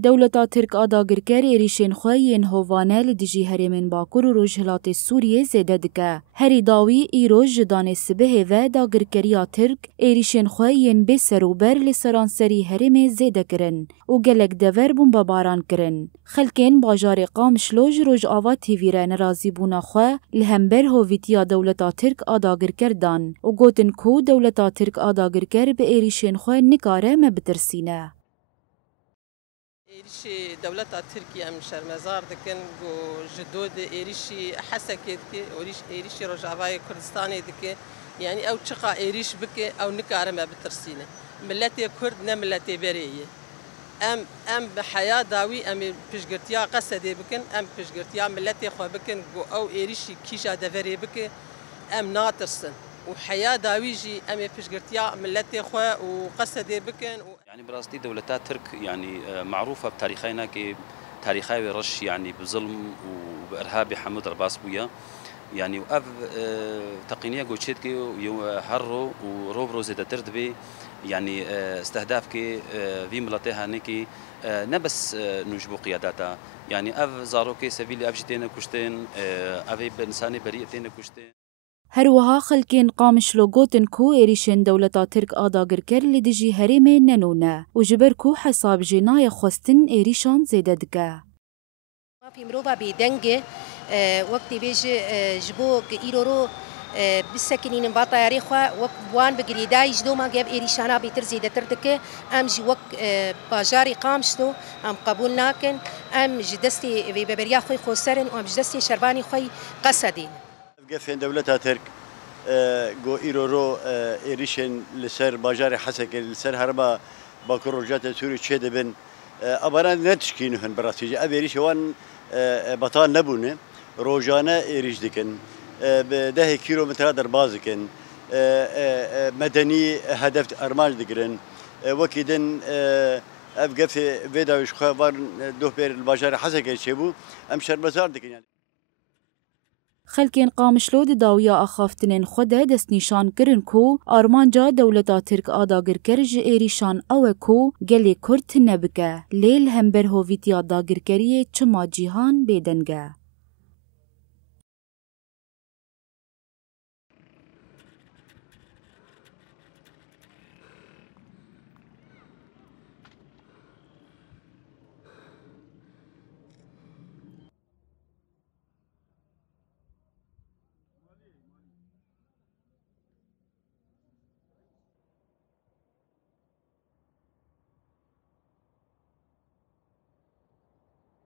دولتا ترک آداگرکر ایریشین خوین هوانه لدیجی هرمین باکور و روجهلات سوریه زیده دکه. هری داوی ایروج جدان سبه و داگرکریا ترک ایریشین خوین بسروبر لسرانسری هرم زیده کرن و گلک دور بومبا باران کرن. خلکین باجار قامشلوج روج آوا تیویره نرازی بونا خواه لهمبر هویتیا دولتا ترک آداگرکر دان و گوتن کو دولتا ترک آداگرکر به ایریشین خواه نکاره مبترسینه. ایریشی دولت ترکیه هم شرمزار دکن و جدود ایریشی حسکت که ایریشی رجعای کردستانی دکه یعنی او چقا ایریش بکه او نکاره ما بترسینه ملت کرد نه ملت بریه ام بحیاه داوی ام پیشگرتیا قصدی بکن ام پیشگرتیا ملت خو بکن و او ایریشی کیشا دوری بکه ام ناترسن وحياة داويجي أمي فشقرتيا ملتي خواه وقصدي بكن يعني براستي دولتات ترك يعني معروفة بتاريخينا كي تاريخي رش يعني بظلم وبإرهاب حمود رباس بويا يعني وأف تقنية قوتشيت كي هرو وروبرو زيدا تردبي يعني استهداف كي في ملاتيها نكي نبس نجبو قياداتها يعني أف زاروكي سبيلي أفجتين كشتين أفي بإنساني بريئتين كشتين هروها خلکین قامشلو گوتن کو ایریشن دولتا ترک آداگرکر لدیجی هرمه ننونه و جبر کو حساب جنای خواستن ایریشان زیده دکه. ما في مروبا بدنجة وقت بيجي جبوك إيرورو بالسكنين باطا ياريخوا وان بقريداي جدو ما جاب إيريشانا بيترزي دتردك أم جي وق باجاري قامشتو أم قبول ناكن أم جدستي ببريا خوي خوسرن وأم جدستي شرباني خوي قصدين. قفين دولتها ترك جو إيرورو إيريشن لسر باجاري حسك لسر هربا باكر رجات سوري تشيد بن أبانا نتشكينهن براسيجي أبي إيريش وان بطال نبونه روجانا إيريش دكن بده كيلومتر دربازكن مدني هدف أرماج دكرن وكيدن أبقى في فيداوش خوار دوه بير الباجاري حسك شبو أم شربزار دكن يعني خلکین قامشلو داویا آخافتنین خوده دست نشان کرن کو آرمانجا دولتا ترک آداگرکر ج ایریشان او کو گلی کرد نبکه لیل همبر هویتیا داگرکریه چما جیهان بیدنگه.